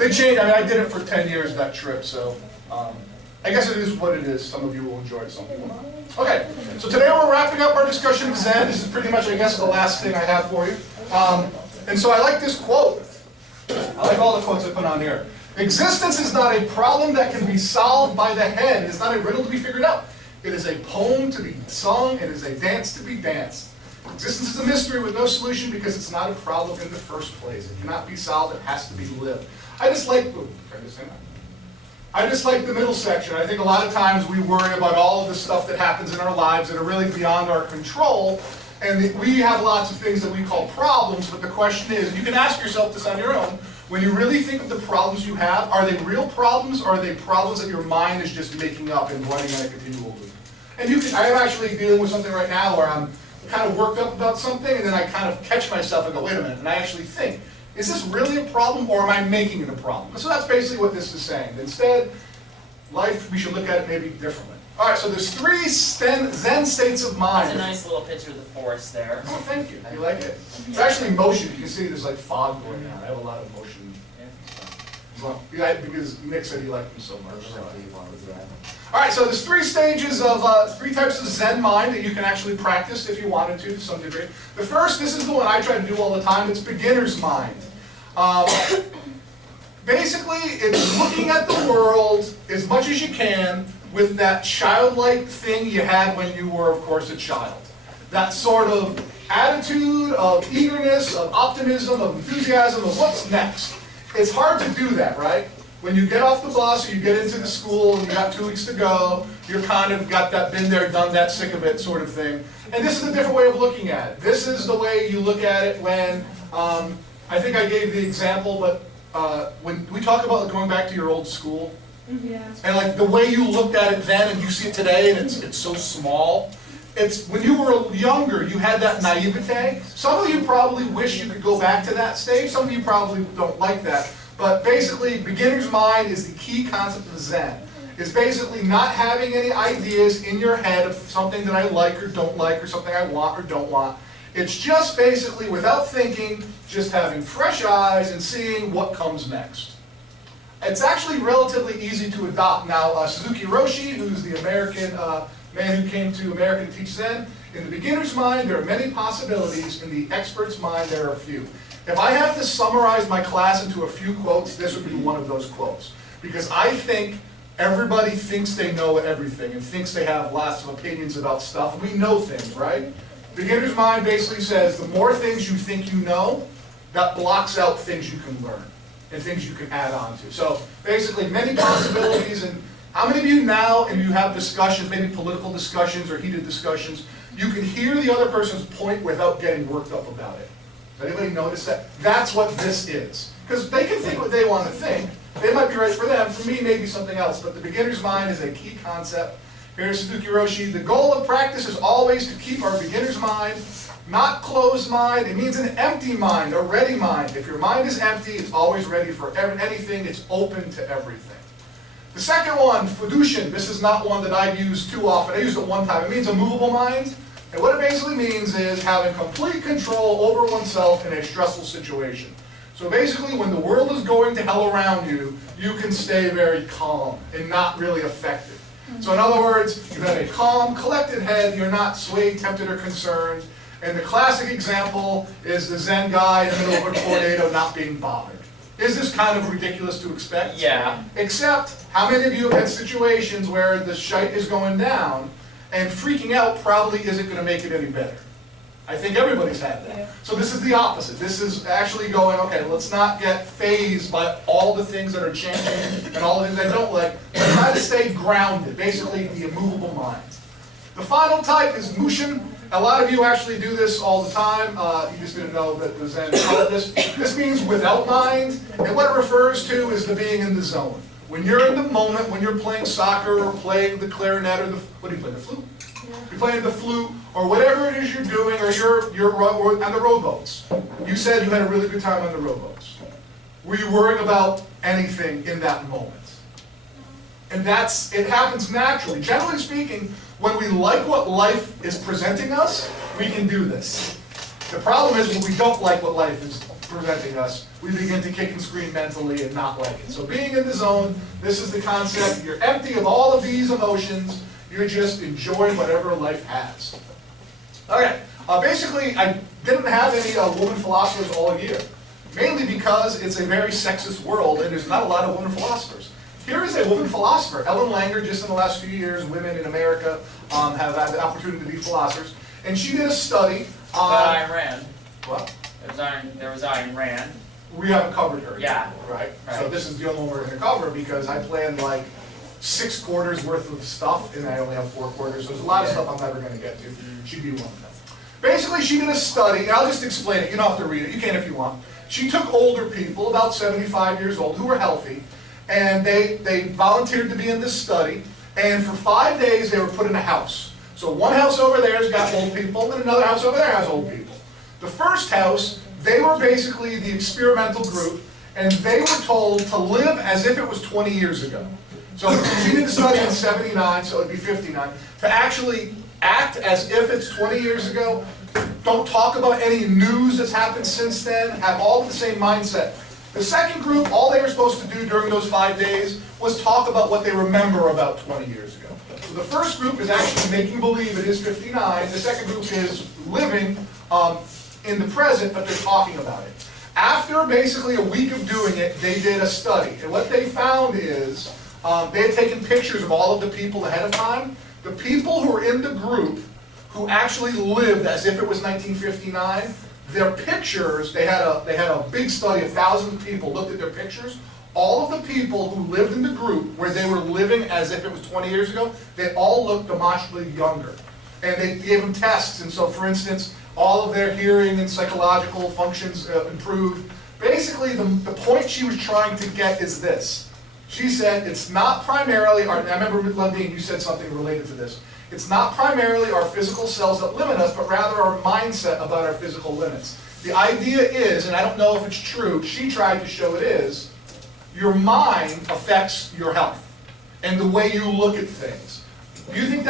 They changed. I mean, I did it for 10 years, that trip, so I guess it is what it is. Some of you will enjoy it, some people will not. Okay, so today we're wrapping up our discussion of Zen. This is pretty much, I guess, the last thing I have for you. And so I like this quote. I like all the quotes I put on here. Existence is not a problem that can be solved by the head. It is not a riddle to be figured out. It is a poem to be sung. It is a dance to be danced. Existence is a mystery with no solution because it's not a problem in the first place. It cannot be solved. It has to be lived. I just like the middle section. I think a lot of times we worry about all of the stuff that happens in our lives that are really beyond our control. And we have lots of things that we call problems, but the question is, you can ask yourself this on your own, when you really think of the problems you have, are they real problems or are they problems that your mind is just making up and running on a continual loop? And I am actually dealing with something right now where I'm kind of worked up about something and then I kind of catch myself and go, wait a minute, and I actually think, is this really a problem or am I making it a problem? So that's basically what this is saying. Instead, life, we should look at it maybe differently. All right, so there's 3 Zen states of mind. That's a nice little picture of the forest there. Oh, thank you. You like it? It's actually motion. You can see there's like fog going on. I have a lot of motion. Well, yeah, because Nick said he liked them so much. So. All right, so there's 3 stages of 3 types of Zen mind that you can actually practice if you wanted to some degree. The first, this is the one I try to do all the time. It's beginner's mind. Basically, it's looking at the world as much as you can with that childlike thing you had when you were, of course, a child. That sort of attitude of eagerness, of optimism, of enthusiasm, of what's next. It's hard to do that, right? When you get off the bus or you get into the school and you got 2 weeks to go, you're kind of got that been there, done that, sick of it sort of thing. And this is a different way of looking at it. This is the way you look at it when, I think I gave the example, but when we talk about going back to your old school, Yeah. and like the way you looked at it then and you see it today and it's so small. It's when you were younger, you had that naivete. Some of you probably wish you could go back to that stage. Some of you probably don't like that. But basically, beginner's mind is the key concept of Zen. It's basically not having any ideas in your head of something that I like or don't like or something I want or don't want. It's just basically, without thinking, just having fresh eyes and seeing what comes next. It's actually relatively easy to adopt. Now, Suzuki Roshi, who's the American man who came to America to teach Zen, in the beginner's mind, there are many possibilities. In the expert's mind, there are a few. If I have to summarize my class into a few quotes, this would be one of those quotes. Because I think everybody thinks they know everything and thinks they have lots of opinions about stuff. We know things, right? Beginner's mind basically says the more things you think you know, that blocks out things you can learn and things you can add on to. So basically many possibilities, and how many of you now, and you have discussions, maybe political discussions or heated discussions, you can hear the other person's point without getting worked up about it? Does anybody notice that? That's what this is. Because they can think what they want to think. It might be right for them. For me, maybe something else. But the beginner's mind is a key concept. Here's Suzuki Roshi. The goal of practice is always to keep our beginner's mind, not closed mind. It means an empty mind, a ready mind. If your mind is empty, it's always ready for anything. It's open to everything. The second one, Fudushin. This is not one that I've used too often. I used it one time. It means a movable mind. And what it basically means is having complete control over oneself in a stressful situation. So basically, when the world is going to hell around you, you can stay very calm and not really affected. So in other words, you have a calm, collected head. You're not swayed, tempted, or concerned. And the classic example is the Zen guy in the middle of a tornado not being bothered. Is this kind of ridiculous to expect? Yeah. Except, how many of you have had situations where the shite is going down and freaking out probably isn't going to make it any better? I think everybody's had that. So this is the opposite. This is actually going, okay, let's not get fazed by all the things that are changing and all the things I don't like, but try to stay grounded, basically the immovable mind. The final type is Mushin. A lot of you actually do this all the time. You just didn't know that the Zen called this. This means without mind, and what it refers to is the being in the zone. When you're in the moment, when you're playing soccer or playing the clarinet or the, what do you play, the flute? You're playing the flute or whatever it is you're doing, or you're on the rowboats. You said you had a really good time on the rowboats. Were you worrying about anything in that moment? And it happens naturally. Generally speaking, when we like what life is presenting us, we can do this. The problem is when we don't like what life is preventing us, we begin to kick and scream mentally and not like it. So being in the zone, this is the concept. You're empty of all of these emotions. You're just enjoying whatever life has. Okay, basically I didn't have any woman philosophers all year. Mainly because it's a very sexist world and there's not a lot of women philosophers. Here is a woman philosopher. Ellen Langer, just in the last few years, women in America have had the opportunity to be philosophers. And she did a study on... But Ayn Rand. What? There was Ayn Rand. We haven't covered her yet. Yeah. Right? So this is the only one we're going to cover because I planned like 6 quarters worth of stuff and I only have 4 quarters. So there's a lot of stuff I'm never going to get to. She'd be one of them. Basically, she did a study, and I'll just explain it. You don't have to read it. You can if you want. She took older people, about 75 years old, who were healthy, and they volunteered to be in this study, and for 5 days they were put in a house. So one house over there has got old people, and another house over there has old people. The first house, they were basically the experimental group, and they were told to live as if it was 20 years ago. So she did the study in 79, so it would be 59, to actually act as if it's 20 years ago. Don't talk about any news that's happened since then. Have all the same mindset. The second group, all they were supposed to do during those 5 days was talk about what they remember about 20 years ago. So the first group is actually making believe it is 59. The second group is living in the present, but they're talking about it. After basically a week of doing it, they did a study. And what they found is they had taken pictures of all of the people ahead of time. The people who were in the group who actually lived as if it was 1959, their pictures, they had a big study, 1,000 people looked at their pictures. All of the people who lived in the group where they were living as if it was 20 years ago, they all looked demonstrably younger. And they gave them tests, and so for instance, all of their hearing and psychological functions improved. Basically, the point she was trying to get is this. She said, it's not primarily, I remember Lundin, you said something related to this. It's not primarily our physical selves that limit us, but rather our mindset about our physical limits. The idea is, and I don't know if it's true, she tried to show it is, your mind affects your health and the way you look at things. Do you think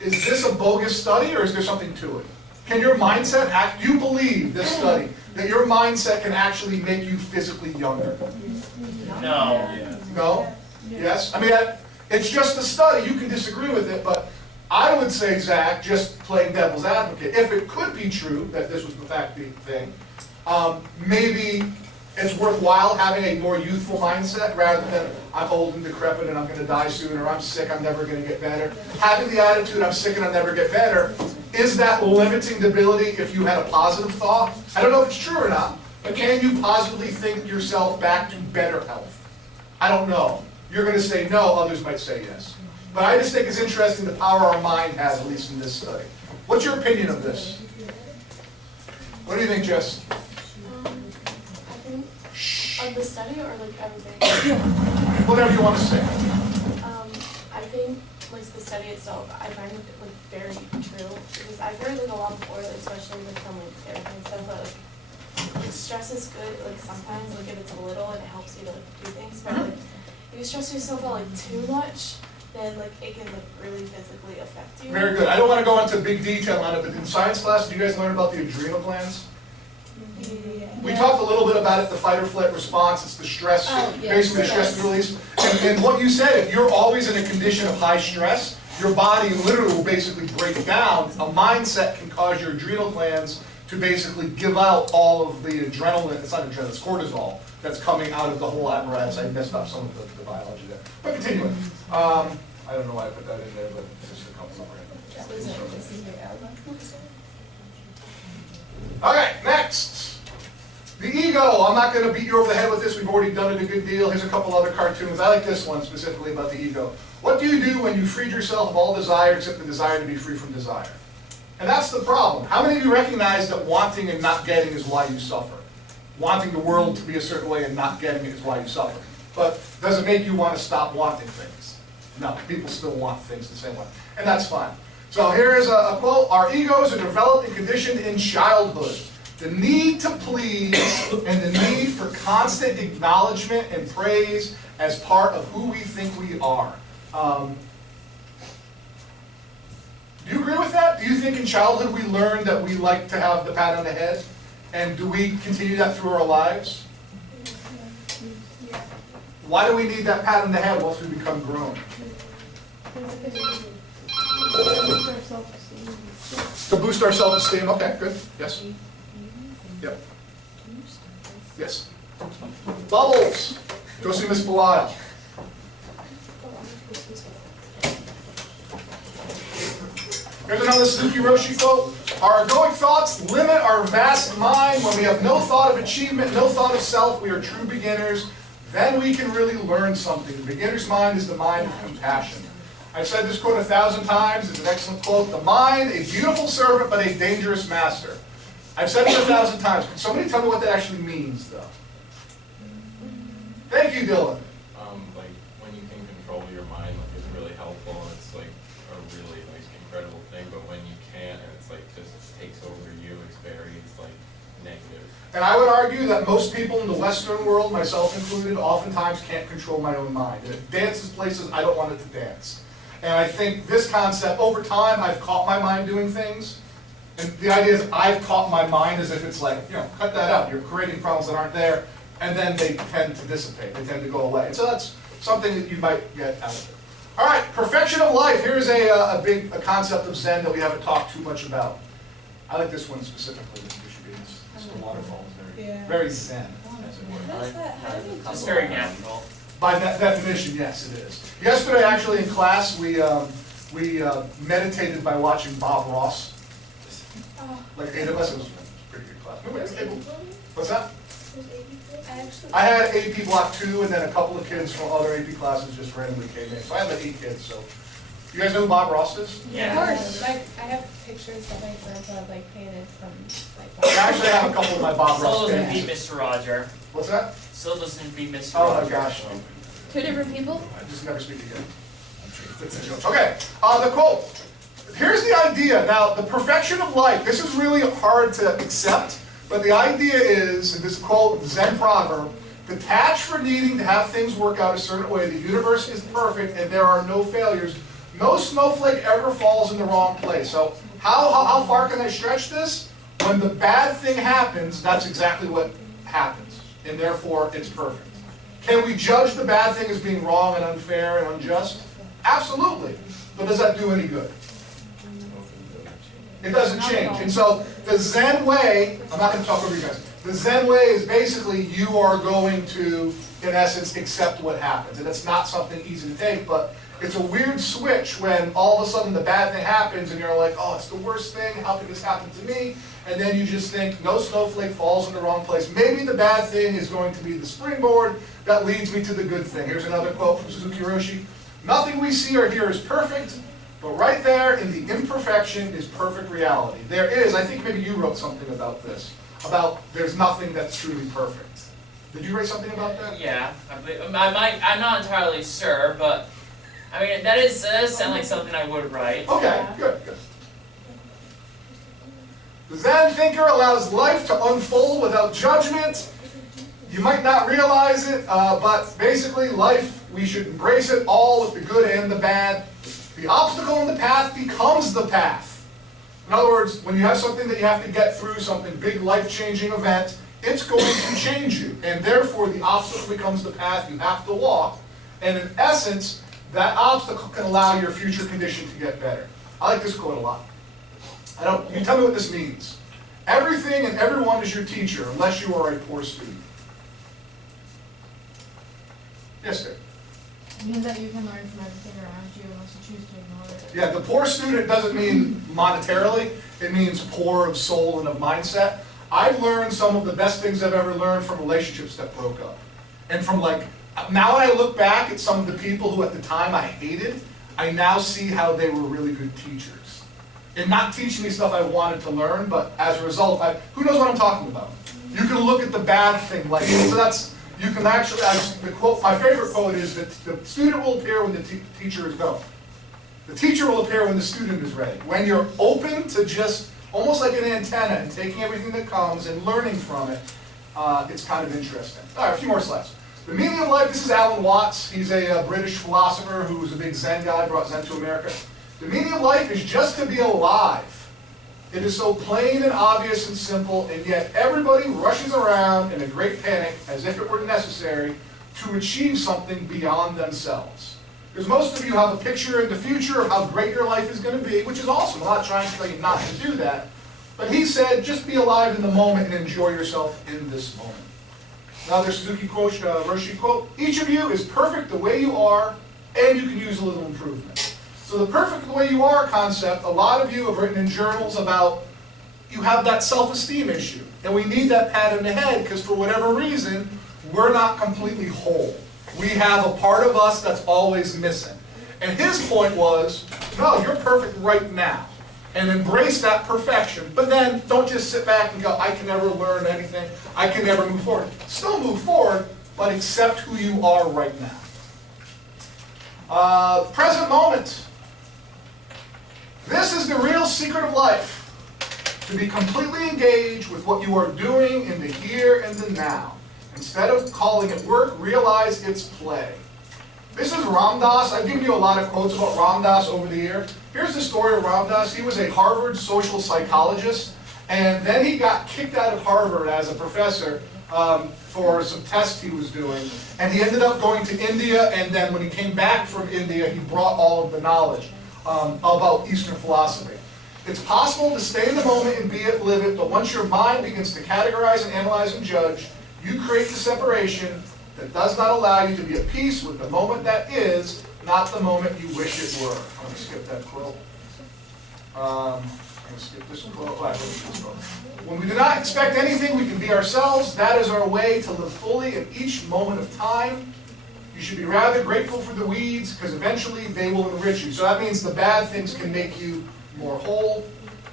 is this a bogus study or is there something to it? Can your mindset do you believe this study, that your mindset can actually make you physically younger? No. No? Yes? I mean, it's just a study. You can disagree with it, but I would say, Zach, just playing devil's advocate, if it could be true that this was the fact thing, maybe it's worthwhile having a more youthful mindset rather than I'm old and decrepit and I'm going to die soon, or I'm sick, I'm never going to get better. Having the attitude, I'm sick and I'll never get better, is that limiting the ability if you had a positive thought? I don't know if it's true or not, but can you positively think yourself back to better health? I don't know. You're going to say no, others might say yes. But I just think it's interesting the power our mind has, at least in this study. What's your opinion of this? What do you think, Jess? I think of the study or like everything. Whatever you want to say. I think like the study itself, I find it like very true because I've heard like a lot before, like, especially like from like therapy and stuff, that like stress is good. Like sometimes like if it's a little and it helps you to like do things, but like if you stress yourself out like too much, then like it can like really physically affect you. Very good. I don't want to go into big detail on it, but in science class, did you guys learn about the adrenal glands? Yeah. We talked a little bit about it, the fight or flight response. It's the stress, basically the stress release. And what you said, if you're always in a condition of high stress, your body literally will basically break down. A mindset can cause your adrenal glands to basically give out all of the adrenaline, it's not adrenaline, it's cortisol, that's coming out of the whole apparatus. I messed up some of the biology there. But continuing. I don't know why I put that in there, but it's just a couple of Okay, next. The ego. I'm not going to beat you over the head with this. We've already done it a good deal. Here's a couple other cartoons. I like this one specifically about the ego. What do you do when you freed yourself of all desire except the desire to be free from desire? And that's the problem. How many of you recognize that wanting and not getting is why you suffer? Wanting the world to be a certain way and not getting it is why you suffer. But does it make you want to stop wanting things? No, people still want things the same way. And that's fine. So here is a quote. Our egos are developed and conditioned in childhood. The need to please and the need for constant acknowledgement and praise as part of who we think we are. Do you agree with that? Do you think in childhood we learned that we like to have the pat on the head? And do we continue that through our lives? Why do we need that pat on the head once we become grown? To boost our self-esteem. Okay, good. Yes? Yep. Yes. Bubbles. Go see Miss Belial. Here's another Suzuki Roshi quote. Our egoic thoughts limit our vast mind. When we have no thought of achievement, no thought of self, we are true beginners. Then we can really learn something. The beginner's mind is the mind of compassion. I've said this quote 1,000 times. It's an excellent quote. The mind, a beautiful servant, but a dangerous master. I've said it 1,000 times. Can somebody tell me what that actually means, though? Thank you, Dylan. Like, when you can control your mind, like, it's really helpful, and it's, like, a really, like, incredible thing, but when you can't, and it's, like, just takes over you, it's very, like, negative. And I would argue that most people in the Western world, myself included, oftentimes can't control my own mind. It dances places I don't want it to dance. And I think this concept, over time, I've caught my mind doing things. And the idea is I've caught my mind as if it's like, you know, cut that out. You're creating problems that aren't there. And then they tend to dissipate. They tend to go away. And so that's something that you might get out of it. All right, perfection of life. Here's a concept of Zen that we haven't talked too much about. I like this one specifically. It's the waterfall. Very Zen, as it were. It's very natural. By that definition, yes, it is. Yesterday, actually, in class, we meditated by watching Bob Ross. Like 8 of us. It was a pretty good class. What's that? I had AP Block 2, and then a couple of kids from other AP classes just randomly came in. So I had like 8 kids. So, you guys know who Bob Ross is? Yeah. Of course. Like, I have pictures that my grandpa like painted from like. I actually have a couple of my Bob Ross Still doesn't beat paintings. Mr. Roger. What's that? Still doesn't beat Mr. Oh Roger. my gosh. 2 different people? I just never speak again. It's a joke. Okay, the quote. Here's the idea. Now, the perfection of life. This is really hard to accept, but the idea is, and this quote, Zen proverb, detach from needing to have things work out a certain way. The universe is perfect and there are no failures. No snowflake ever falls in the wrong place. So how far can I stretch this? When the bad thing happens, that's exactly what happens. And therefore, it's perfect. Can we judge the bad thing as being wrong and unfair and unjust? Absolutely. But does that do any good? It doesn't change. And so the Zen way, I'm not going to talk over you guys. The Zen way is basically you are going to, in essence, accept what happens. And it's not something easy to take, but it's a weird switch when all of a sudden the bad thing happens and you're like, oh, it's the worst thing. How could this happen to me? And then you just think, no snowflake falls in the wrong place. Maybe the bad thing is going to be the springboard that leads me to the good thing. Here's another quote from Suzuki Roshi. Nothing we see or hear is perfect, but right there in the imperfection is perfect reality. There is, I think maybe you wrote something about this, about there's nothing that's truly perfect. Did you write something about that? Yeah, I'm not entirely sure, but I mean that does sound like something I would write. Okay, good. The Zen thinker allows life to unfold without judgment. You might not realize it, but basically life, we should embrace it all with the good and the bad. The obstacle in the path becomes the path. In other words, when you have something that you have to get through, something big life-changing event, it's going to change you. And therefore, the obstacle becomes the path you have to walk. And in essence, that obstacle can allow your future condition to get better. I like this quote a lot. You tell me what this means. Everything and everyone is your teacher, unless you are a poor student. Yes, sir. It means that you can learn from everything around you unless you choose to ignore it. Yeah, the poor student doesn't mean monetarily. It means poor of soul and of mindset. I've learned some of the best things I've ever learned from relationships that broke up. And from now when I look back at some of the people who at the time I hated, I now see how they were really good teachers. And not teaching me stuff I wanted to learn, but as a result, who knows what I'm talking about? You can look at the bad thing like, so that's, you can actually, the quote, my favorite quote is that the student will appear when the teacher is gone. The teacher will appear when the student is ready. When you're open to just, almost like an antenna, and taking everything that comes and learning from it, it's kind of interesting. All right, a few more slides. The meaning of life, this is Alan Watts. He's a British philosopher who was a big Zen guy, brought Zen to America. The meaning of life is just to be alive. It is so plain and obvious and simple, and yet everybody rushes around in a great panic as if it were necessary to achieve something beyond themselves. Because most of you have a picture in the future of how great your life is going to be, which is awesome. I'm not trying to tell you not to do that. But he said, just be alive in the moment and enjoy yourself in this moment. Another Suzuki quote, Roshi quote, each of you is perfect the way you are, and you can use a little improvement. So the perfect the way you are concept, a lot of you have written in journals about you have that self-esteem issue. And we need that pat in the head because for whatever reason, we're not completely whole. We have a part of us that's always missing. And his point was, no, you're perfect right now. And embrace that perfection. But then don't just sit back and go, I can never learn anything. I can never move forward. Still move forward, but accept who you are right now. Present moment. This is the real secret of life. To be completely engaged with what you are doing in the here and the now. Instead of calling it work, realize it's play. This is Ram Dass. I've given you a lot of quotes about Ram Dass over the year. Here's the story of Ram Dass. He was a Harvard social psychologist, and then he got kicked out of Harvard as a professor for some tests he was doing. And he ended up going to India, and then when he came back from India, he brought all of the knowledge about Eastern philosophy. It's possible to stay in the moment and be it, live it, but once your mind begins to categorize and analyze and judge, you create the separation that does not allow you to be at peace with the moment that is, not the moment you wish it were. I'm going to skip that quote. I'm going to skip this quote. When we do not expect anything, we can be ourselves. That is our way to live fully in each moment of time. You should be rather grateful for the weeds, because eventually they will enrich you. So that means the bad things can make you more whole.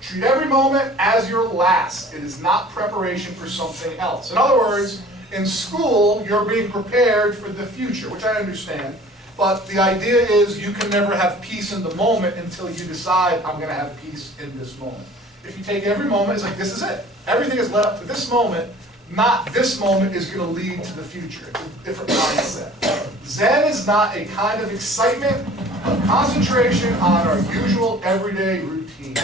Treat every moment as your last. It is not preparation for something else. In other words, in school, you're being prepared for the future, which I understand. But the idea is you can never have peace in the moment until you decide, I'm going to have peace in this moment. If you take every moment, it's like, this is it. Everything is led up to this moment, not this moment is going to lead to the future. It's a different mindset. Zen is not a kind of excitement, but concentration on our usual everyday routine.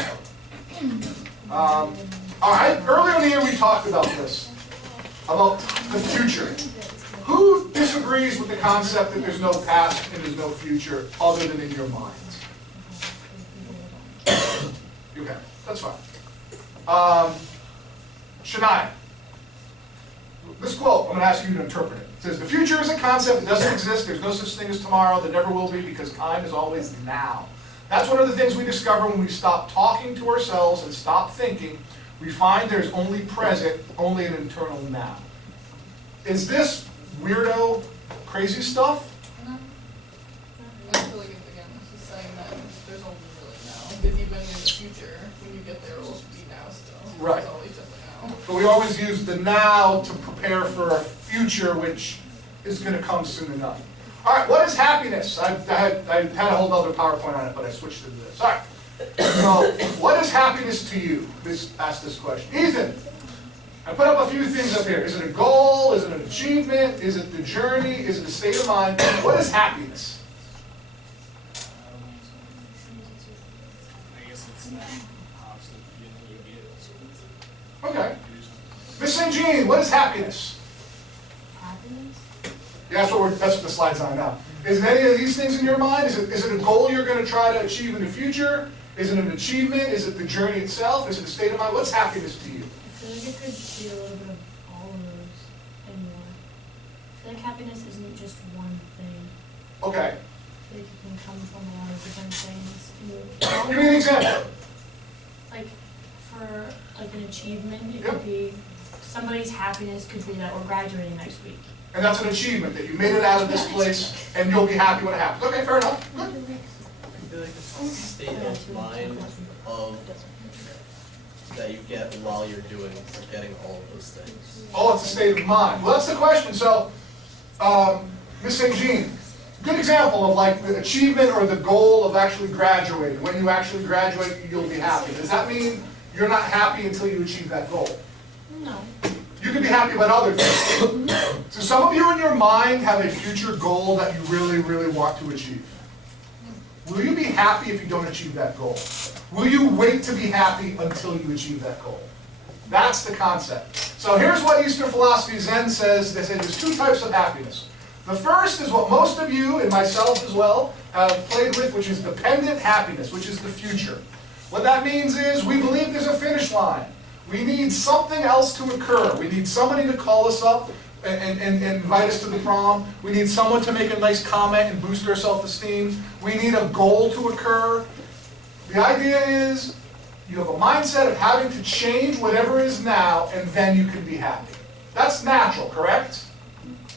All right, earlier in the year we talked about this, about the future. Who disagrees with the concept that there's no past and there's no future other than in your mind? Okay, that's fine. Shania, this quote, I'm going to ask you to interpret it. It says, the future is a concept that doesn't exist. There's no such thing as tomorrow. There never will be because time is always now. That's one of the things we discover when we stop talking to ourselves and stop thinking. We find there's only present, only an internal now. Is this weirdo, crazy stuff? No. I feel like it's again just saying that there's only really now. Because even in the future, when you get there, it will be now still. Right. It's always just now. But we always use the now to prepare for a future which is going to come soon enough. All right, what is happiness? I had a whole other PowerPoint on it, but I switched to this. All right. So, what is happiness to you? Ask this question. Ethan, I put up a few things up here. Is it a goal? Is it an achievement? Is it the journey? Is it a state of mind? What is happiness? I guess it's that positive feeling you get. Okay. Miss St. Jean, what is happiness? Happiness? Yeah, that's what the slide's on now. Is it any of these things in your mind? Is it a goal you're going to try to achieve in the future? Is it an achievement? Is it the journey itself? Is it a state of mind? What's happiness to you? I feel like it could be a little bit of all of those and more. I feel like happiness isn't just one thing. Okay. I feel like it can come from a lot of different things. Give me an example. Like, for like an achievement, it Yep. could be, somebody's happiness could be that we're graduating next week. And that's an achievement, that you made it out of this place, and you'll be happy when it happens. Okay, fair enough. Good. I feel like it's a state of mind of that you get while you're getting all of those things. Oh, it's a state of mind. Well, that's the question. So, Miss St. Jean, good example of like the achievement or the goal of actually graduating. When you actually graduate, you'll be happy. Does that mean you're not happy until you achieve that goal? No. You can be happy about other things. So some of you in your mind have a future goal that you really, really want to achieve. Will you be happy if you don't achieve that goal? Will you wait to be happy until you achieve that goal? That's the concept. So here's what Eastern philosophy Zen says. They say there's two types of happiness. The first is what most of you, and myself as well, have played with, which is dependent happiness, which is the future. What that means is we believe there's a finish line. We need something else to occur. We need somebody to call us up and invite us to the prom. We need someone to make a nice comment and boost our self-esteem. We need a goal to occur. The idea is you have a mindset of having to change whatever is now, and then you can be happy. That's natural, correct?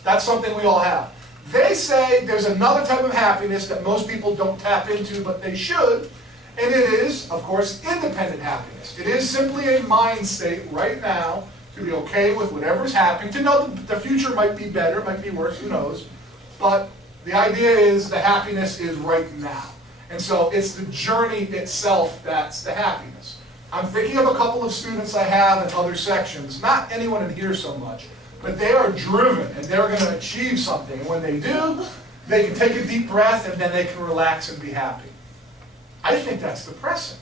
That's something we all have. They say there's another type of happiness that most people don't tap into, but they should, and it is, of course, independent happiness. It is simply a mind state right now to be okay with whatever's happening, to know that the future might be better, might be worse, who knows, but the idea is the happiness is right now. And so it's the journey itself that's the happiness. I'm thinking of a couple of students I have in other sections, not anyone in here so much, but they are driven and they're going to achieve something. And when they do, they can take a deep breath and then they can relax and be happy. I think that's depressing.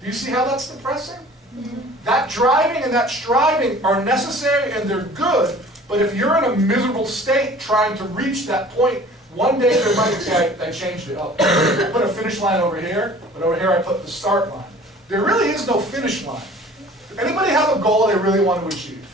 Do you see how that's depressing? Mm-hmm. That driving and that striving are necessary and they're good, but if you're in a miserable state trying to reach that point, one day there might say, I changed it up. I put a finish line over here, but over here I put the start line. There really is no finish line. Does anybody have a goal they really want to achieve?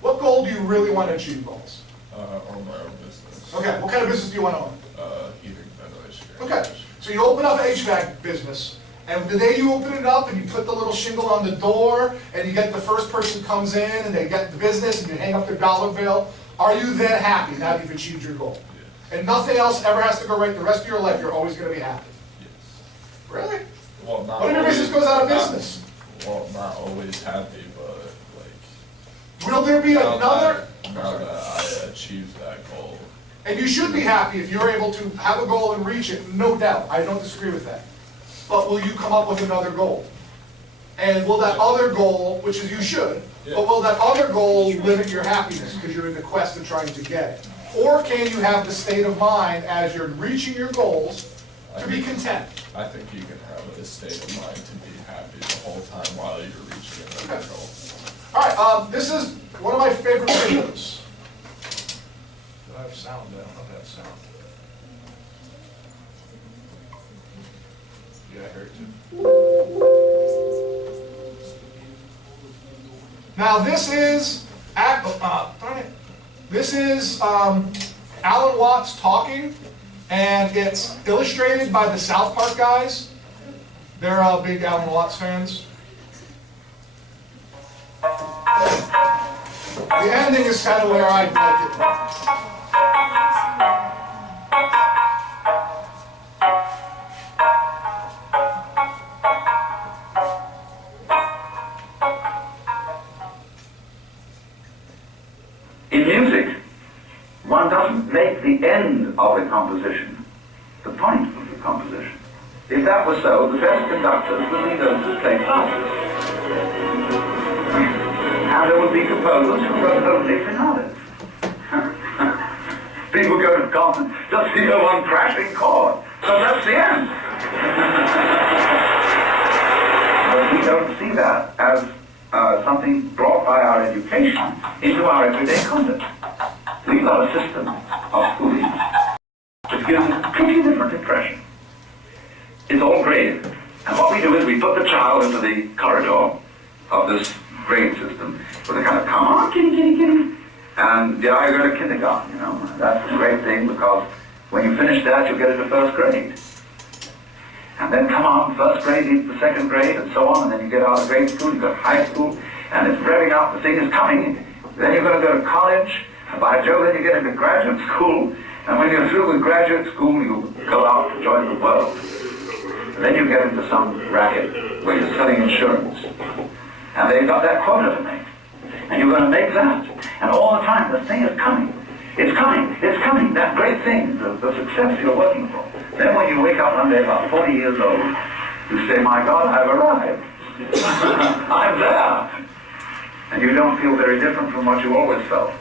What goal do you really want to achieve, goals? Own my own business. Okay, what kind of business do you want to own? Heating, ventilation. Okay, so you open up an HVAC business, and the day you open it up and you put the little shingle on the door, and you get the first person comes in and they get the business and you hang up their dollar bill, are you then happy now that you've achieved your goal? And nothing else ever has to go right the rest of your life, you're always going to be happy. Yes. Really? Well, not What if your always, business goes out of not- business? Well, not always happy, but like. Will there be another? Now that I achieved that goal. And you should be happy if you're able to have a goal and reach it, no doubt. I don't disagree with that. But will you come up with another goal? And will that other goal, which is you should, but will that other goal limit your happiness because you're in the quest of trying to get it? Or can you have the state of mind as you're reaching your goals to be content? I think you can have a state of mind to be happy the whole time while you're reaching another goal. All right, this is one of my favorite videos. Do I have sound? I don't know if I have sound. Yeah, I heard you. Now this is, Alan Watts talking, and it's illustrated by the South Park guys. They're big Alan Watts fans. The ending is kind of where I'd like it. In music, one doesn't make the end of the composition the point of the composition. If that were so, the best conductors would be those who play passes. And there would be composers who wrote only finales. People go to concert just to hear one crashing chord. So that's the end. But we don't see that as something brought by our education into our everyday conduct. We've got a system of schooling which gives a completely different impression. It's all graded. And what we do is we put the child into the corridor of this grade system with a kind of, come on, kitty, kitty, kitty. And yeah, you go to kindergarten, you know. That's a great thing because when you finish that, you'll get into first grade. And then come on, first grade leads to second grade and so on, and then you get out of grade school, you go to high school, and it's revving up, the thing is coming. Then you're going to go to college, and by Jove, then you get into graduate school, and when you're through with graduate school, you go out to join the world. And then you get into some racket where you're selling insurance. And they've got that quota to make. And you're going to make that. And all the time, the thing is coming. It's coming. It's coming. That great thing, the success you're working for. Then when you wake up one day about 40 years old, you say, my God, I've arrived. I'm there. And you don't feel very different from what you always felt.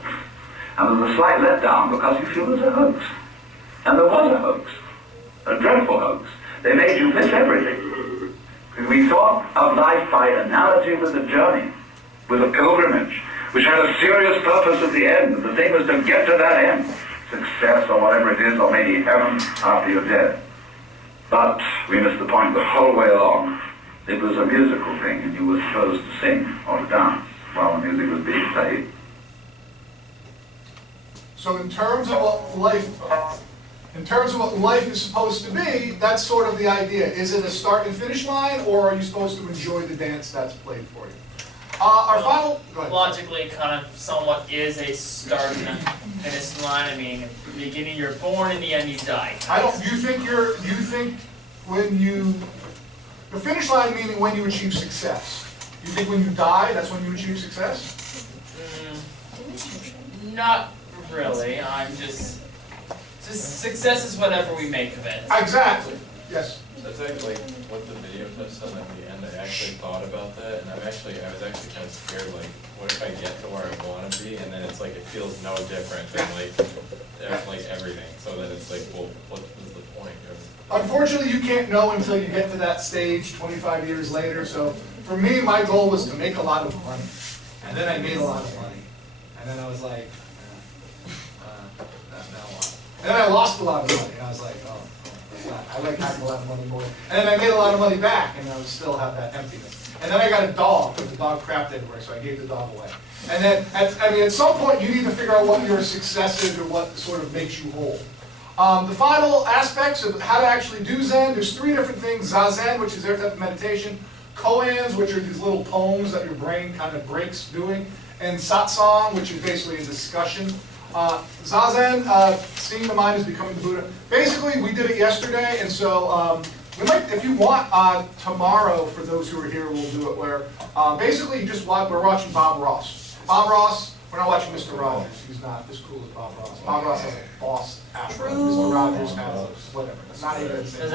And there's a slight letdown because you feel there's a hoax. And there was a hoax. A dreadful hoax. They made you miss everything. We thought of life by analogy with a journey, with a pilgrimage, which had a serious purpose at the end. The thing was to get to that end, success or whatever it is, or maybe heaven after you're dead. But we missed the point the whole way along. It was a musical thing, and you were supposed to sing or to dance while the music was being played. So in terms of what life is supposed to be, that's sort of the idea. Is it a start and finish line, or are you supposed to enjoy the dance that's played for you? Our final, go ahead. Logically, kind of somewhat is a start and a finish line. I mean, in the beginning you're born, in the end you die. Do you think when you, the finish line meaning when you achieve success? You think when you die, that's when you achieve success? Not really. I'm just success is whatever we make of it. Exactly. Yes. That's actually like what the video touched on at the end. I actually thought about that, and I was actually kind of scared. Like, what if I get to where I want to be, and then it's like it feels no different than like everything. So then it's like, well, what was the point? Unfortunately, you can't know until you get to that stage 25 years later. So for me, my goal was to make a lot of money, and then I made a lot of money, and then I was like, now what? And then I lost a lot of money, and I was like, oh. I like having a lot of money more. And then I made a lot of money back, and I would still have that emptiness. And then I got a dog, but the dog crapped everywhere, so I gave the dog away. And then, at some point, you need to figure out what your success is or what sort of makes you whole. The final aspects of how to actually do Zen, there's 3 different things. Zazen, which is their type of meditation. Koans, which are these little poems that your brain kind of breaks doing. And Satsang, which is basically a discussion. Zazen, seeing the mind is becoming the Buddha. Basically, we did it yesterday, and so we might, if you want, tomorrow, for those who are here, we'll do it where, basically, you just watch, we're watching Bob Ross. Bob Ross, we're not watching Mr. Rogers. He's not as cool as Bob Ross. Bob Ross has a boss afro. Mr. Rogers has whatever. It's not even the same. Does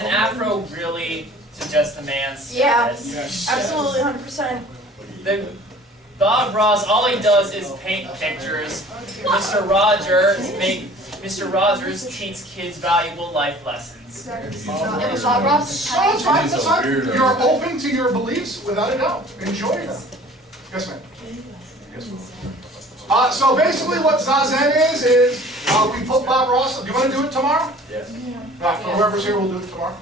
an afro really suggest a man's Yeah, status? absolutely, 100%. Bob Ross, all he does is paint pictures. Mr. Rogers teaches kids valuable life lessons. It was Bob Ross. No, it's fine, it's fine. You're open to your beliefs, without a doubt. Enjoy them. Yes, ma'am. Yes, ma'am. So basically what Zazen is we put Bob Ross, do you want to do it tomorrow? Yes. Right, for whoever's here, we'll do it tomorrow.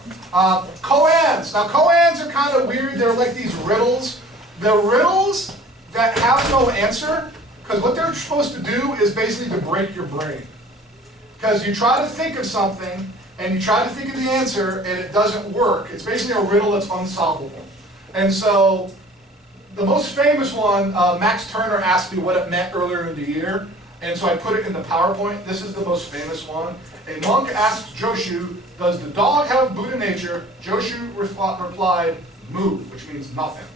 Koans. Now, koans are kind of weird. They're like these riddles. They're riddles that have no answer, because what they're supposed to do is basically to break your brain. Because you try to think of something, and you try to think of the answer, and it doesn't work. It's basically a riddle that's unsolvable. And so, the most famous one, Max Turner asked me what it meant earlier in the year, and so I put it in the PowerPoint. This is the most famous one. A monk asked Joshu, does the dog have Buddha nature? Joshu replied, mu, which means nothing.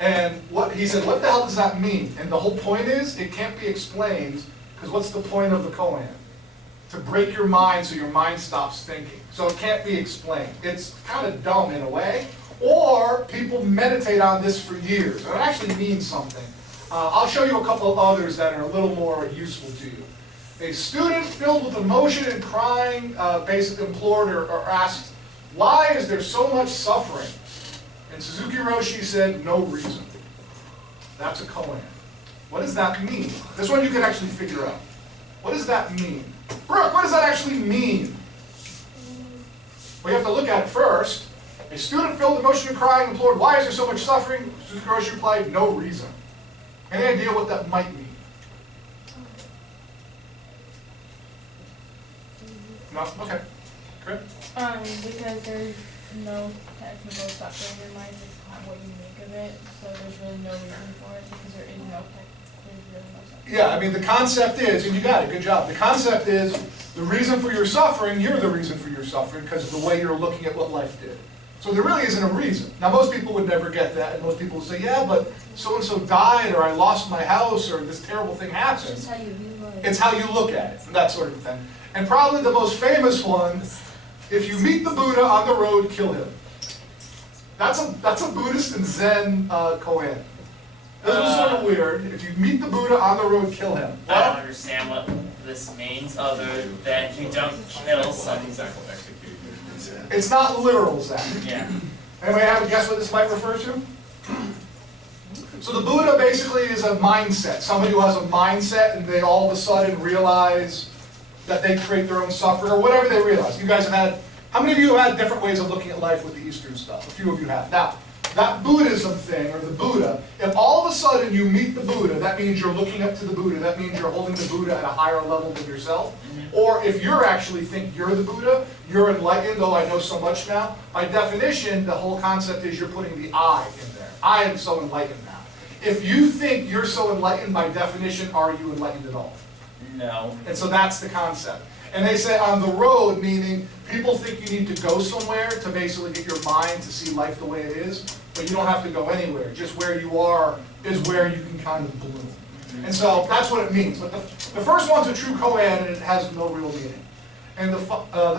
And he said, what the hell does that mean? And the whole point is, it can't be explained, because what's the point of the koan? To break your mind so your mind stops thinking. So it can't be explained. It's kind of dumb in a way, or people meditate on this for years. And it actually means something. I'll show you a couple of others that are a little more useful to you. A student filled with emotion and crying basically implored or asked, why is there so much suffering? And Suzuki Roshi said, no reason. That's a koan. What does that mean? This one you can actually figure out. What does that mean? Brooke, what does that actually mean? Well, you have to look at it first. A student filled with emotion and crying implored, why is there so much suffering? Suzuki Roshi replied, no reason. Any idea what that might mean? No? Okay. Great. Because there's no technical suffering in your mind, it's not what you make of it, so there's really no reason for it, because there is no suffering. Yeah, I mean, the concept is, and you got it, good job. The concept is, the reason for your suffering, you're the reason for your suffering, because of the way you're looking at what life did. So there really isn't a reason. Now, most people would never get that, and most people would say, yeah, but so-and-so died, or I lost my house, or this terrible thing happened. It's how you view life. It's how you look at it, and that sort of thing. And probably the most famous one, if you meet the Buddha on the road, kill him. That's a Buddhist and Zen koan. This was sort of weird. If you meet the Buddha on the road, kill him. I don't understand what this means other than you don't kill some. It's not literal, Zach. Yeah. Anybody have a guess what this might refer to? So the Buddha basically is a mindset. Somebody who has a mindset and they all of a sudden realize that they create their own suffering, or whatever they realize. You guys have had, how many of you have had different ways of looking at life with the Eastern stuff? A few of you have. Now, that Buddhism thing, or the Buddha, if all of a sudden you meet the Buddha, that means you're looking up to the Buddha, that means you're holding the Buddha at a higher level than yourself. Or if you're actually think you're the Buddha, you're enlightened, though I know so much now, by definition, the whole concept is you're putting the I in there. I am so enlightened now. If you think you're so enlightened, by definition, are you enlightened at all? No. And so that's the concept. And they say on the road, meaning people think you need to go somewhere to basically get your mind to see life the way it is, but you don't have to go anywhere. Just where you are is where you can kind of bloom. And so that's what it means. But the first one's a true koan, and it has no real meaning. And the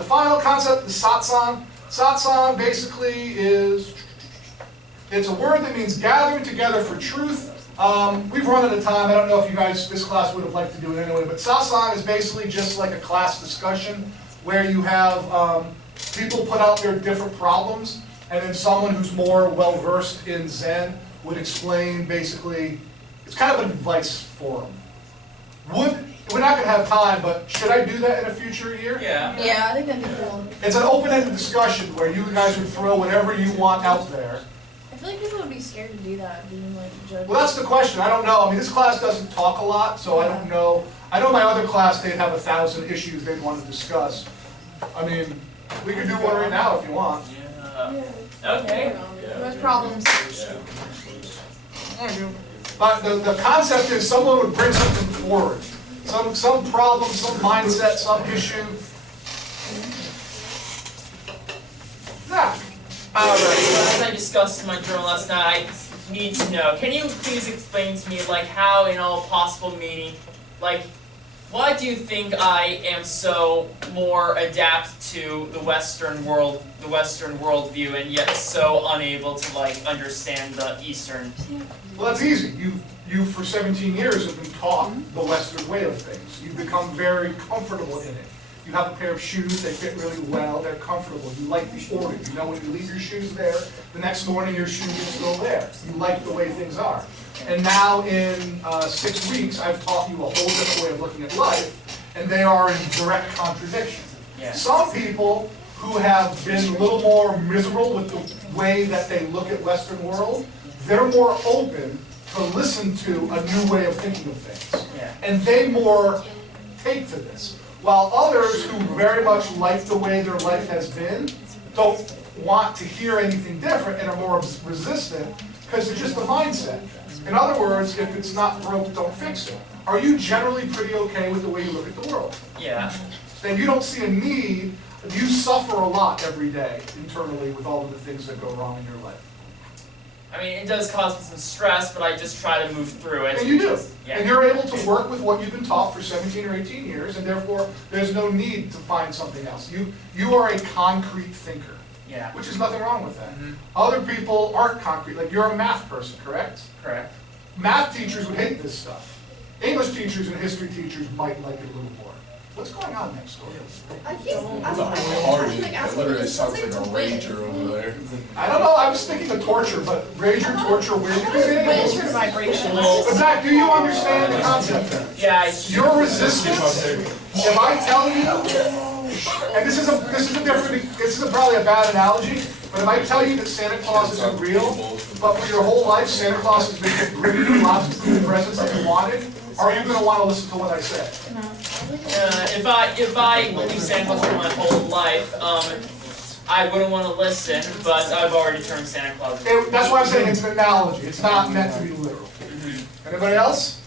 final concept, the satsang. Satsang basically is, it's a word that means gathering together for truth. We've run out of time. I don't know if you guys, this class would have liked to do it anyway, but satsang is basically just like a class discussion where you have people put out their different problems, and then someone who's more well-versed in Zen would explain basically, it's kind of an advice forum. We're not going to have time, but should I do that in a future year? Yeah. Yeah, I think that'd be cool. It's an open-ended discussion where you guys would throw whatever you want out there. I feel like people would be scared to do that, being like judged. Well, that's the question. I don't know. I mean, this class doesn't talk a lot, so I don't know. I know my other class, they'd have 1,000 issues they'd want to discuss. I mean, we can do one right now if you want. Yeah. Okay. There's problems. But the concept is someone would bring something forward. Some problem, some mindset, some issue. Yeah. Alright, so as I discussed in my journal last night, I need to know, can you please explain to me, like, how in all possible meaning, like, why do you think I am so more adept to the Western worldview, and yet so unable to, like, understand the Eastern? Well, that's easy. You for 17 years have been taught the Western way of things. You've become very comfortable in it. You have a pair of shoes, they fit really well, they're comfortable. You like the order. You know when you leave your shoes there, the next morning your shoes are still there. You like the way things are. And now in 6 weeks, I've taught you a whole different way of looking at life, and they are in direct contradiction. Yeah. Some people who have been a little more miserable with the way that they look at Western world, they're more open to listen to a new way of thinking of things. Yeah. And they more take to this. While others who very much like the way their life has been, don't want to hear anything different and are more resistant because it's just a mindset. In other words, if it's not broke, don't fix it. Are you generally pretty okay with the way you look at the world? Yeah. Then you don't see a need, you suffer a lot every day internally with all of the things that go wrong in your life. I mean, it does cause me some stress, but I just try to move through it. And you do. Yeah. And you're able to work with what you've been taught for 17 or 18 years, and therefore there's no need to find something else. You are a concrete thinker, Yeah. which is nothing wrong with that. Mhm. Other people aren't concrete. Like you're a math person, correct? Correct. Math teachers would hate this stuff. English teachers and history teachers might like it a little more. What's going on next door? I keep, I Party, like it asking literally you, sounds like a something to win. rager over there. I don't know, I was thinking of torture, but rager, torture, weird. Rager vibration. But Zach, do you understand the concept then? Yeah. Your resistance, if I tell you, and this is probably a bad analogy, but if I tell you that Santa Claus isn't real, but for your whole life Santa Claus has been bringing you lots of food presents that you wanted, are you going to want to listen to what I say? If I believe Santa Claus for my whole life, I wouldn't want to listen, but I've already turned Santa Claus. That's why I'm saying it's an analogy. It's not meant to be literal. Anybody else?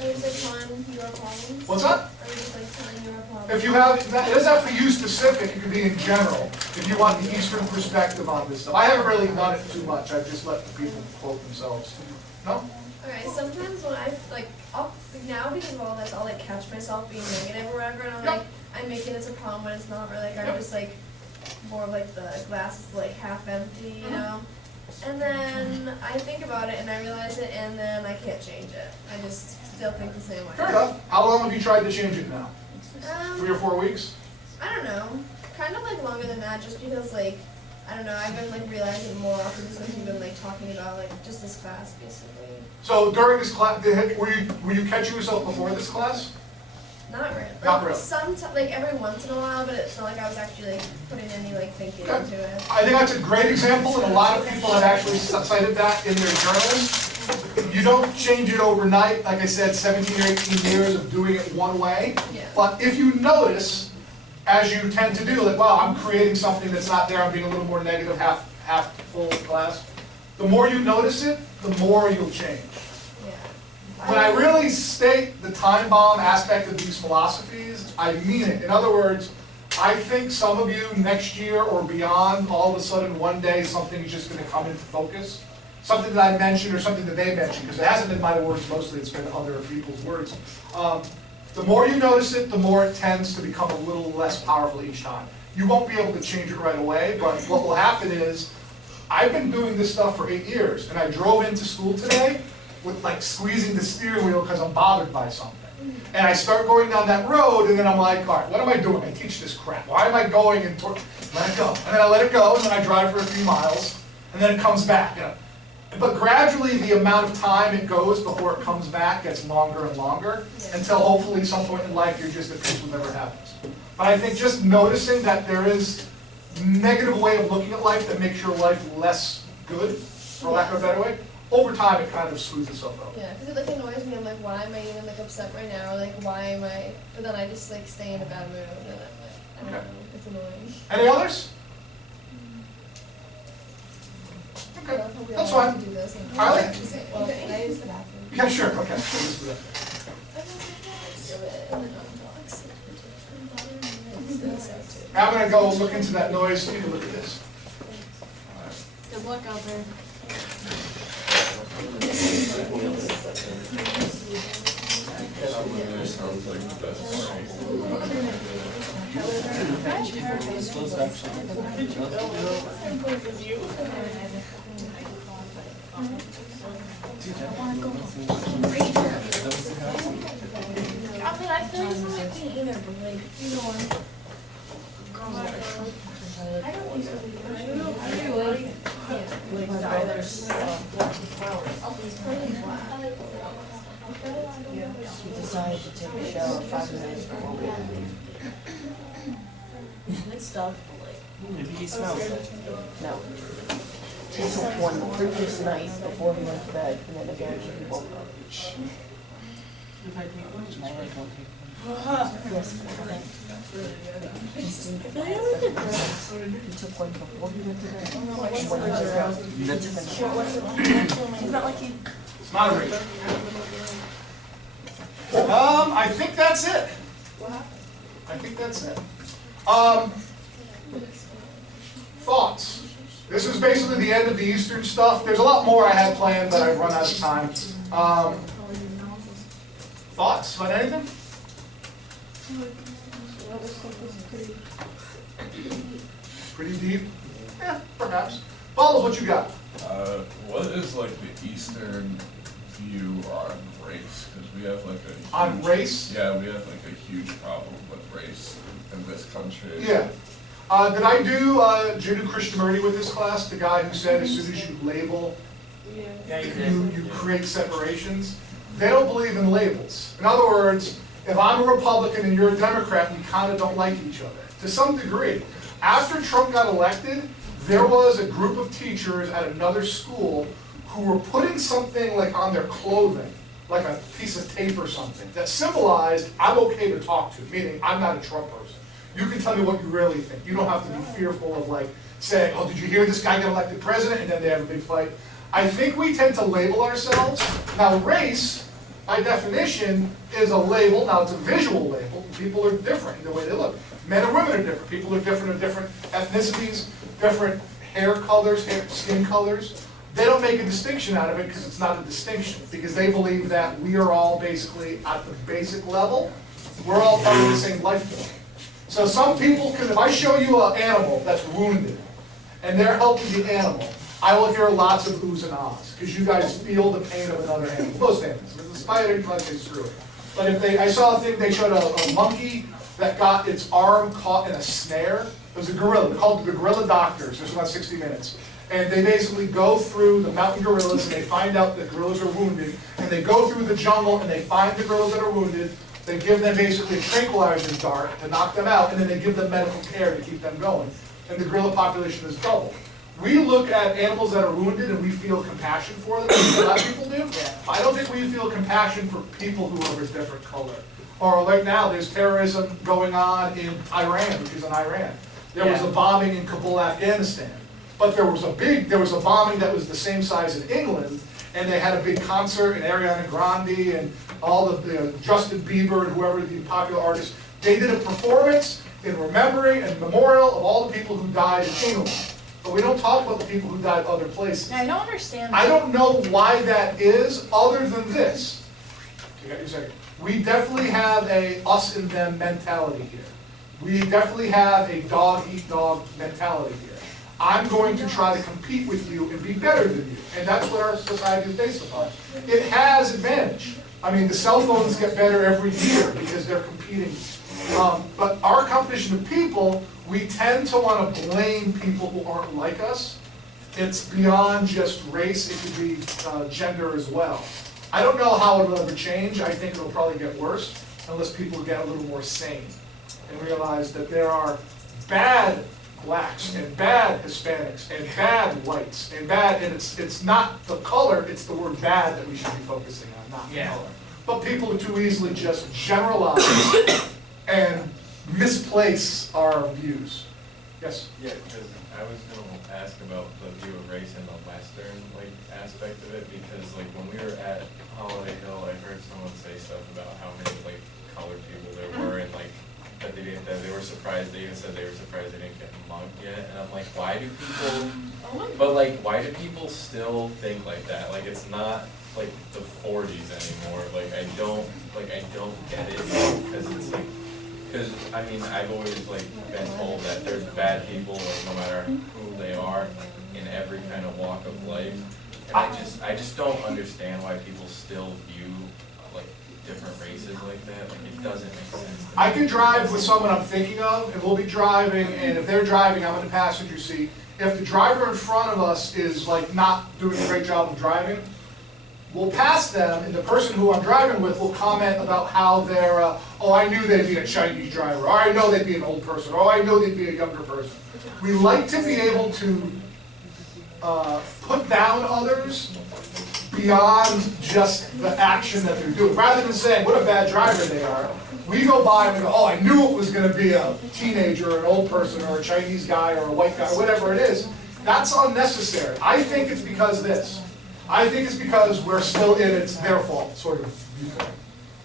Are you just telling your problems? What's that? Are you just like telling your problems? If you have, it doesn't have to be you specific, it could be in general, if you want the Eastern perspective on this stuff. I haven't really done it too much, I've just let the people quote themselves. No? Okay, sometimes when I'll now because of all this, I'll like catch myself being negative or whatever, and I'm like, I'm making this a problem when it's not really, like, I'm just like, more of like the glass is like half empty, you know? And then I think about it and I realize it and then I can't change it. I just still think the same way. Fair enough. How long have you tried to change it now? 3 or 4 weeks? I don't know. Kind of like longer than that just because like, I don't know, I've been like realizing more often since you've been like talking about like just this class basically. So during this class, were you catching yourself before this class? Not really. Not really. Like every once in a while, but it's not like I was actually like putting any like thinking Okay. into it. I think that's a great example, and a lot of people have actually cited that in their journals. You don't change it overnight, like I said, 17 or 18 years of doing it one way. Yeah. But if you notice, as you tend to do, like, wow, I'm creating something that's not there, I'm being a little more negative, half full class. The more you notice it, the more you'll change. Yeah. When I really state the time bomb aspect of these philosophies, I mean it. In other words, I think some of you next year or beyond, all of a sudden one day something is just going to come into focus. Something that I mentioned or something that they mentioned, because it hasn't been my words mostly, it's been other people's words. The more you notice it, the more it tends to become a little less powerful each time. You won't be able to change it right away, but what will happen is, I've been doing this stuff for 8 years, and I drove into school today with like squeezing the steering wheel because I'm bothered by something. And I start going down that road, and then I'm like, all right, what am I doing? I teach this crap. Why am I going and let it go? And then I let it go, and then I drive for a few miles, and then it comes back. You know? But gradually, the amount of time it goes before it comes back gets longer and longer, until hopefully some point in life you're just at peace with whatever happens. But I think just noticing that there is a negative way of looking at life that makes your life less good, for lack of a better way, over time it kind of smooths itself out. Yeah, because it like annoys me. I'm like, why am I even like upset right now? Or, like, why am I? But then I just like stay in a bad mood, and I'm like, I don't Okay. know, it's annoying. Any others? Okay, I hope we that's all fine. have to do this. And Harley? Well, can I use the bathroom? Yeah, sure, okay. We'll just do that. And then unbox. I'm gonna go look into that noise, so you can look at this. Good luck out there. Sounds like the best I mean, I feel like it's not me either, but like, you know what? I don't use She decided to take a shower 5 minutes before we had to leave. Good stuff, but like. Maybe he smells it. No. She took one the previous night before he went to bed, and then again he woke up. If I take one, my leg won't take Yes, he took one before he went to bed. She went to bed. It's not like he. It's not a race. I think that's it. I think that's it. Thoughts? This is basically the end of the Eastern stuff. There's a lot more I had planned, but I've run out of time. Thoughts about anything? Pretty deep? Yeah, perhaps. Follows what you got. What is like the Eastern view on race? Because we have like a huge, On race? Yeah, we have like a huge problem with race in this country. Yeah. Did I do Judeo-Christianity with this class? The guy who said as soon as you label, Yeah, you create separations? They don't believe in labels. In other words, if I'm a Republican and you're a Democrat, we kind of don't like each other, to some degree. After Trump got elected, there was a group of teachers at another school who were putting something like on their clothing, like a piece of tape or something, that symbolized I'm okay to talk to, meaning I'm not a Trump person. You can tell me what you really think. You don't have to be fearful of like saying, oh, did you hear this guy get elected president? And then they have a big fight. I think we tend to label ourselves. Now race, by definition, is a label. Now it's a visual label. People are different in the way they look. Men and women are different. People are different in different ethnicities, different hair colors, skin colors. They don't make a distinction out of it because it's not a distinction. Because they believe that we are all basically at the basic level, we're all part of the same life form. So some people can, if I show you an animal that's wounded, and they're helping the animal, I will hear lots of oohs and ahs, because you guys feel the pain of another animal. Most animals. The spider, you might say screw it. But if I saw a thing, they showed a monkey that got its arm caught in a snare. It was a gorilla, they're called the gorilla doctors. There's about 60 minutes. And they basically go through the mountain gorillas and they find out that gorillas are wounded. And they go through the jungle and they find the gorillas that are wounded. They give them basically a tranquilizer dart to knock them out, and then they give them medical care to keep them going. And the gorilla population is doubled. We look at animals that are wounded and we feel compassion for them, as a lot of people do. I don't think we feel compassion for people who are of a different color. Or right now, there's terrorism going on in Iran, which is in Iran. There was a bombing in Kabul, Afghanistan. But there was a bombing that was the same size in England, and they had a big concert, and Ariana Grande and all the Justin Bieber and whoever the popular artists, they did a performance in remembering and memorial of all the people who died in England. But we don't talk about the people who died other places. Yeah, I don't understand that. I don't know why that is, other than this. We definitely have a us and them mentality here. We definitely have a dog eat dog mentality here. I'm going to try to compete with you and be better than you. And that's what our society is based upon. It has advantage. I mean, the cell phones get better every year because they're competing. But our competition of people, we tend to want to blame people who aren't like us. It's beyond just race, it could be gender as well. I don't know how it'll ever change. I think it'll probably get worse unless people get a little more sane and realize that there are bad blacks and bad Hispanics and bad whites and bad, and it's not the color, it's the word bad that we should be focusing on, not the color. But people are too easily just generalize and misplace our views. Yes? Yeah, because I was going to ask about the view of race in the Western aspect of it, because when we were at Holiday Hill, I heard someone say stuff about how many colored people there were, and that they were surprised. They even said they were surprised they didn't get mugged yet. And I'm like, why do people? But why do people still think like that? It's not the 40s anymore. I don't get it, because it's because I mean I've always been told that there's bad people no matter who they are in every kind of walk of life. And I just don't understand why people still view different races like that. It doesn't make sense. I can drive with someone I'm thinking of, and we'll be driving, and if they're driving, I'm in the passenger seat. If the driver in front of us is not doing a great job of driving, we'll pass them, and the person who I'm driving with will comment about how they're, oh, I knew they'd be a Chinese driver, or I know they'd be an old person, or I know they'd be a younger person. We like to be able to put down others beyond just the action that they're doing. Rather than saying what a bad driver they are, we go by and we go, oh, I knew it was going to be a teenager or an old person or a Chinese guy or a white guy, or whatever it is. That's unnecessary. I think it's because this. I think it's because we're still in it's their fault sort of viewpoint.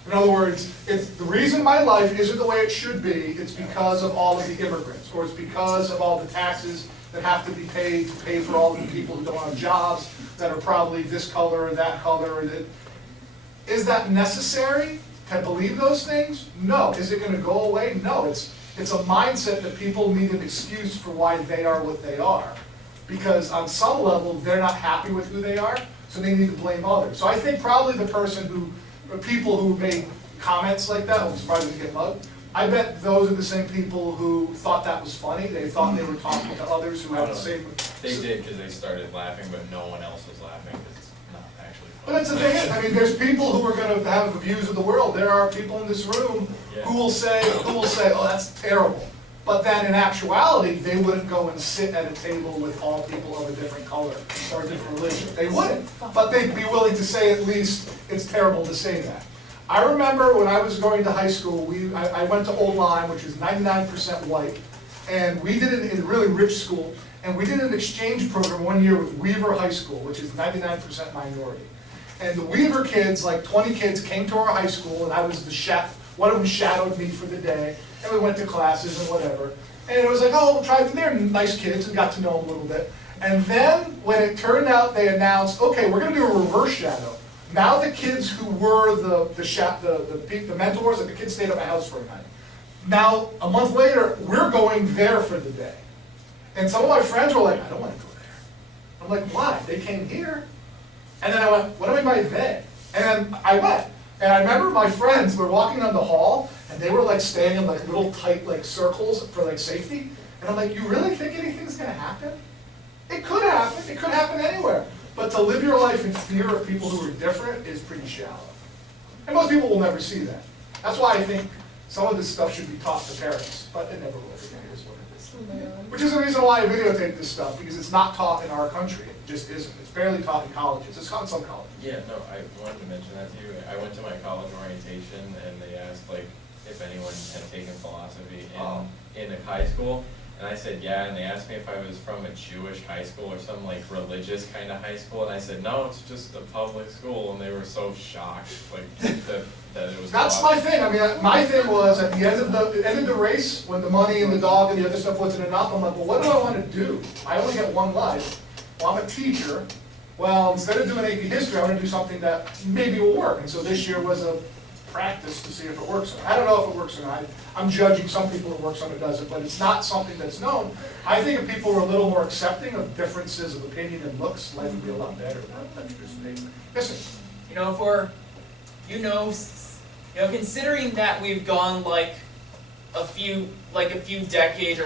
In other words, it's the reason my life isn't the way it should be, it's because of all of the immigrants, or it's because of all the taxes that have to be paid to pay for all the people who don't have jobs that are probably this color or that color. Or that. Is that necessary? Can I believe those things? No. Is it going to go away? No. It's a mindset that people need an excuse for why they are what they are. Because on some level, they're not happy with who they are, so they need to blame others. So I think probably the people who made comments like that, I'm surprised they get mugged, I bet those are the same people who thought that was funny. They thought they were talking to others who had the same... They did because they started laughing, but no one else was laughing because it's not actually funny. But that's the thing. I mean, there's people who are going to have views of the world. There are people in this room who will say, oh, that's terrible. But then in actuality, they wouldn't go and sit at a table with all people of a different color or a different religion. They wouldn't. But they'd be willing to say at least it's terrible to say that. I remember when I was going to high school, I went to Old Lyme, which is 99% white, and we did it in a really rich school, and we did an exchange program one year with Weaver High School, which is 99% minority. And the Weaver kids, 20 kids, came to our high school, and I was one of them shadowed me for the day, and we went to classes and whatever. And it was oh, we'll try them. They're nice kids, and got to know them a little bit. And then, when it turned out, they announced, okay, we're going to do a reverse shadow. Now the kids who were the mentors, the kids stayed at my house for a night. Now, a month later, we're going there for the day. And some of my friends were like, I don't want to go there. I'm like, why? They came here. And then I went, what do I mean by they? And I went. And I remember my friends were walking down the hall, and they were like staying in like little tight like circles for like safety. And I'm like, you really think anything's gonna happen? It could happen. It could happen anywhere. But to live your life in fear of people who are different is pretty shallow. And most people will never see that. That's why I think some of this stuff should be taught to parents, but it never will. It is what it is. Which is the reason why I videotape this stuff, because it's not taught in our country. It just isn't. It's barely taught in colleges. It's taught in some colleges. Yeah, no, I wanted to mention that to you. I went to my college orientation and they asked like if anyone had taken philosophy in a high school. And I said, yeah, and they asked me if I was from a Jewish high school or some like religious kind of high school, and I said, no, it's just a public school, and they were so shocked, like, that it was That's my thing. I mean, my thing was at the end of the race, when the money and the dog and the other stuff wasn't enough, I'm like, well, what do I want to do? I only get one life. Well, I'm a teacher. Well, instead of doing AP history, I want to do something that maybe will work. And so this year was a practice to see if it works. I don't know if it works or not. I'm judging some people it works, some it doesn't, but it's not something that's known. I think if people were a little more accepting of differences of opinion and looks, life would be a lot better. Listen. You know, for, considering that we've gone like a few decades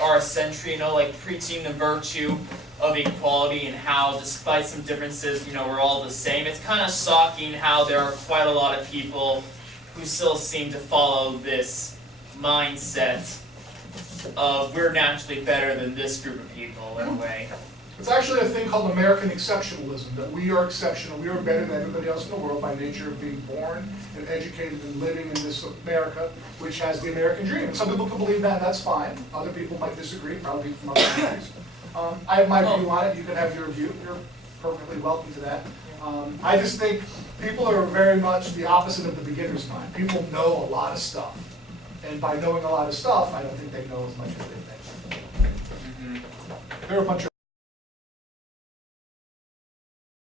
or a century, like preaching the virtue of equality and how despite some differences, we're all the same. It's kind of shocking how there are quite a lot of people who still seem to follow this mindset of we're naturally better than this group of people in a way. It's actually a thing called American exceptionalism, that we are exceptional, we are better than everybody else in the world by nature of being born and educated and living in this America, which has the American dream. And some people can believe that, that's fine. Other people might disagree, probably from other countries. I have my view on it, you can have your view, you're perfectly welcome to that. I just think people are very much the opposite of the beginner's mind. People know a lot of stuff. And by knowing a lot of stuff, I don't think they know as much as they think. They're a bunch of